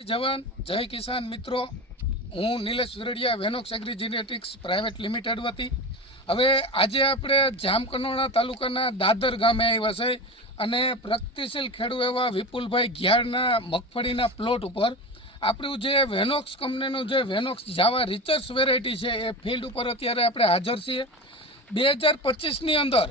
જવાન, જય કિસાન મિત્રો. હું Nilesh Viradiya, Venox agri genetics private limited વતી. હવે આજે આપણે જામકંડોરણા તાલુકાના દાદર ગામે આવ્યા છે અને પ્રગતિશીલ ખેડૂ એવા વિપુલભાઈ ઘિયાળના મગફળીના પ્લોટ ઉપર આપણું જે વેનોક્સ કંપનીનું જે વેનોક્સ જાવા રિચર્સ વેરાયટી છે એ ફિલ્ડ ઉપર અત્યારે આપણે હાજર છીએ. બે હજાર પચીસની અંદર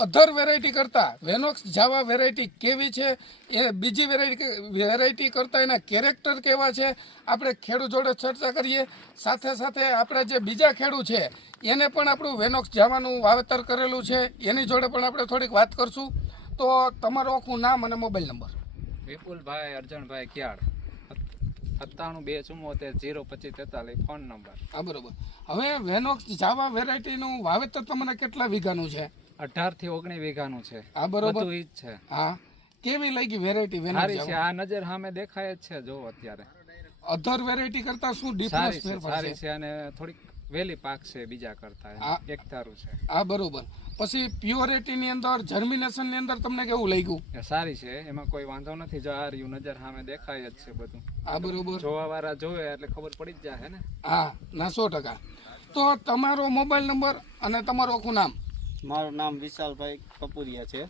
અધર વેરાયટી કરતાં વેનોક્સ જાવા વેરાયટી કેવી છે એ બીજી વેરાયટી વેરાયટી કરતાં એના કેરેક્ટર કેવા છે આપણે ખેડૂત જોડે ચર્ચા કરીએ. સાથે સાથે આપણા જે બીજા ખેડૂત છે એને પણ આપણું વેનોક્સ જાવાનું વાવેતર કરેલું છે. એની જોડે પણ આપણે થોડીક વાત કરશું. તો તમારું આખું નામ અને મોબાઈલ નંબર વિપુલભાઈ અર્જણભાઈ ક્યાળ. સત્તાણું બે ચુમ્મોતેર જીરો પચીસ તેતાલીસ ફોન નંબર. હા બરોબર. હવે વેનોક્સ જાવા વેરાયટીનું વાવેતર તમને કેટલા વીઘાનું છે? અઢારથી ઓગણીસ વીઘાનું છે. આ બરોબર? ઈ જ છે. હા. કેવી લાગી વેરાયટી સારી છે. આ નજર સામે દેખાય જ છે જો અત્યારે. અધર વેરાયટી કરતા શું સારી ડિફરન્સ છે ફેરફાર સારી છે? છે અને થોડીક વેલી પાક છે બીજા કરતા. આ- એક ધારું છે. આ બરોબર. પછી પ્યોરિટીની અંદર જર્મિનેશનની અંદર તમને કેવું લાગ્યું? એ સારી છે. એમાં કોઈ વાંધો નથી. જો આ રહ્યું નજર સામે દેખાય જ છે બધું. આ બરોબર. જોવા વાળા જોવે એટલે ખબર પડી જ જાય ને? હા ના સો ટકા. તો તમારો મોબાઈલ નંબર અને તમારું આખું નામ? મારું નામ વિશાલભાઈ કપૂરિયા છે.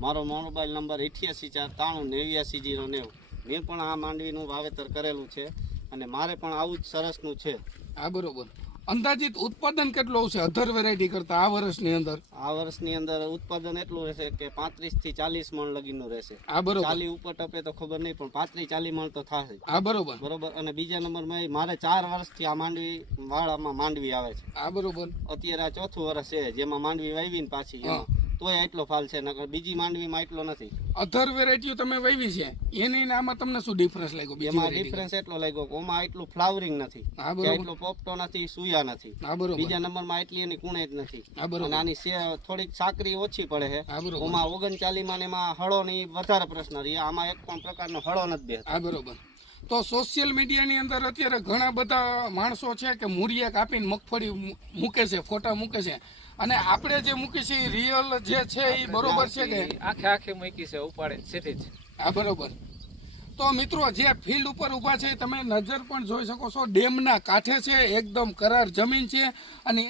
મારો મોબાઈલ નંબર અઠ્યાસી ચાર ત્રાણું નેવ્યાસી જીરો નેવું. મેં પણ આ માંડવીનું વાવેતર કરેલું છે અને મારે પણ આવું જ સરસનું છે. હા, બરોબર. અંદાજિત ઉત્પાદન કેટલું હશે અધર વેરાયટી કરતા આ વર્ષની અંદર? આ વર્ષની અંદર ઉત્પાદન એટલું રહેશે કે પાંત્રીસથી ચાલીસ મણ લગીનું રહેશે. આ બરોબર. ચાલી ઉપર ટપે તો ખબર નહીં પણ પાંત્રીસ ચાલી મણ તો થશે. આ બરોબર. બરોબર? અને બીજા નંબરમાં મારે ચાર વર્ષથી આ માંડવી વાળામાં માંડવી આવે છે. આ બરોબર. અત્યારે આ ચોથું વર્ષ છે જેમાં માંડવી વાવી ને પાછી. તોય એટલો ફાલ છે નકર બીજી માંડવીમાં એટલો નથી. અધર વેરાયટીઓ તમે વાવી છે. એની આમાં તમને શું ડિફરન્સ લાગ્યો? એમાં ડિફરન્સ એટલો લાગ્યો કે ઓમાં એટલું ફ્લાવરિંગ નથી. એટલો પોપટો નથી સુયા નથી. બીજા નંબરમાં એટલી એની કુણે જ નથી. અને આની થોડીક સાકરી ઓછી પડે છે. ઓમાં ઓગણચાલીમાં એમાં હળો ની વધારે પ્રશ્ન રહી. આમાં એક પણ પ્રકારનો હળો નથી બે બરોબર. તો સોશિયલ મીડિયાની અંદર અત્યારે ઘણા બધા માણસો છે કે મૂરિયા કાપીને મગફળી મૂકે છે ફોટા મૂકે છે. અને આપણે જે મૂકી છે એ રિયલ જે છે એ બરોબર છે કે? આખે આખે મૂકી છે ઉપાડે સીધી જ. હા બરોબર. તો મિત્રો જે ફિલ્ડ ઉપર ઊભા છે તમે નજર પણ જોઈ શકો છો. ડેમના કાંઠે છે એકદમ કરાર જમીન છે અને